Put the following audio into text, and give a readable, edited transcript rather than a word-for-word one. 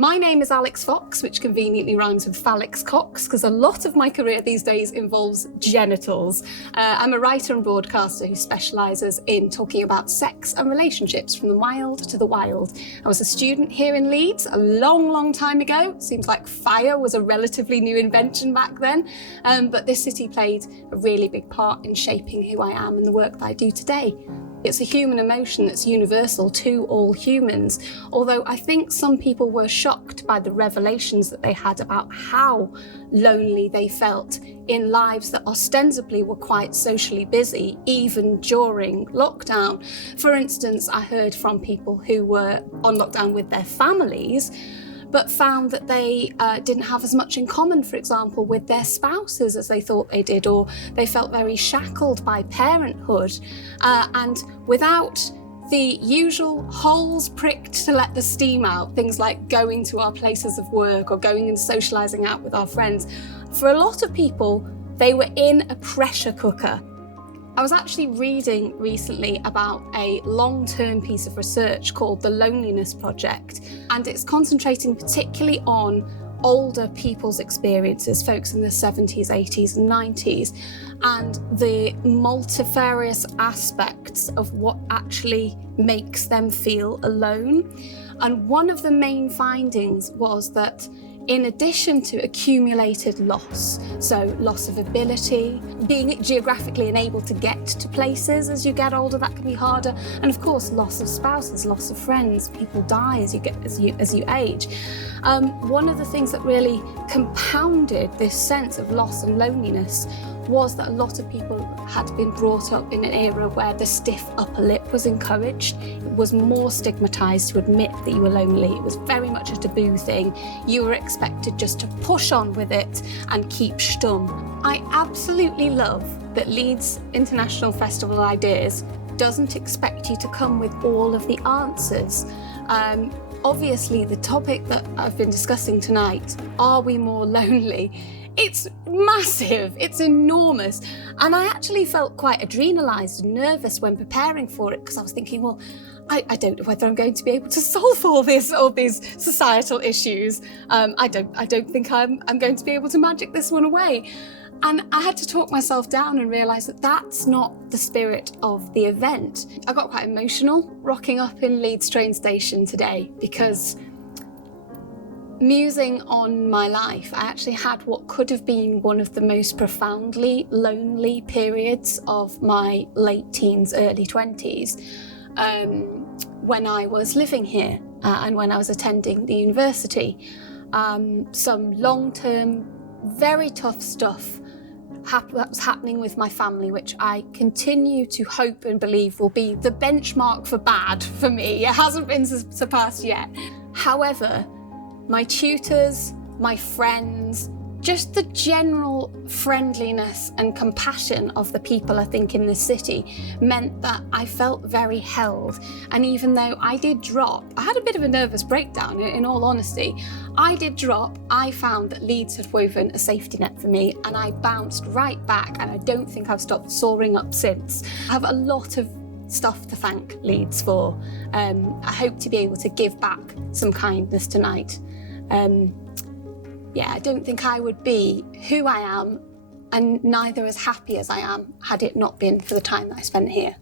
My name is Alix Fox, which conveniently rhymes with Phallics Cox, because a lot of my career these days involves genitals. I'm a writer and broadcaster who specialises in talking about sex and relationships from the mild to the wild. I was a student here in Leeds a long, long time ago. Seems like fire was a relatively new invention back then, but this city played a really big part in shaping who I am and the work that I do today. It's a human emotion that's universal to all humans, although I think some people were shocked by the revelations that they had about how lonely they felt in lives that ostensibly were quite socially busy, even during lockdown. For instance, I heard from people who were on lockdown with their families, but found that they didn't have as much in common, for example, with their spouses as they thought they did, or they felt very shackled by parenthood. And without the usual holes pricked to let the steam out, things like going to our places of work or going and socialising out with our friends, for a lot of people, they were in a pressure cooker. I was actually reading recently about a long-term piece of research called the Loneliness Project, and it's concentrating particularly on older people's experiences, folks in their 70s, 80s and 90s, and the multifarious aspects of what actually makes them feel alone. And one of the main findings was that in addition to accumulated loss, so loss of ability, being geographically unable to get to places as you get older, that can be harder, and of course loss of spouses, loss of friends, people die as you age. One of the things that really compounded this sense of loss and loneliness was that a lot of people had been brought up in an era where the stiff upper lip was encouraged. It was more stigmatised to admit that you were lonely. It was very much a taboo thing. You were expected just to push on with it and keep stum. I absolutely love that Leeds International Festival of Ideas doesn't expect you to come with all of the answers. Obviously, the topic that I've been discussing tonight, are we more lonely? It's massive, it's enormous. And I actually felt quite adrenalised and nervous when preparing for it, because I was thinking, well, I don't know whether I'm going to be able to solve all these societal issues. I don't think I'm going to be able to magic this one away. And I had to talk myself down and realise that that's not the spirit of the event. I got quite emotional rocking up in Leeds train station today, because musing on my life, I actually had what could have been one of the most profoundly lonely periods of my late teens, early 20s, when I was living here and when I was attending the university. Some long-term, very tough stuff that was happening with my family, which I continue to hope and believe will be the benchmark for bad for me. It hasn't been surpassed yet. However, my tutors, my friends, just the general friendliness and compassion of the people, I think, in this city meant that I felt very held. And even though I did drop, I had a bit of a nervous breakdown, in all honesty. I did drop, I found that Leeds had woven a safety net for me, and I bounced right back, and I don't think I've stopped soaring up since. I have a lot of stuff to thank Leeds for. I hope to be able to give back some kindness tonight. I don't think I would be who I am, and neither as happy as I am, had it not been for the time that I spent here.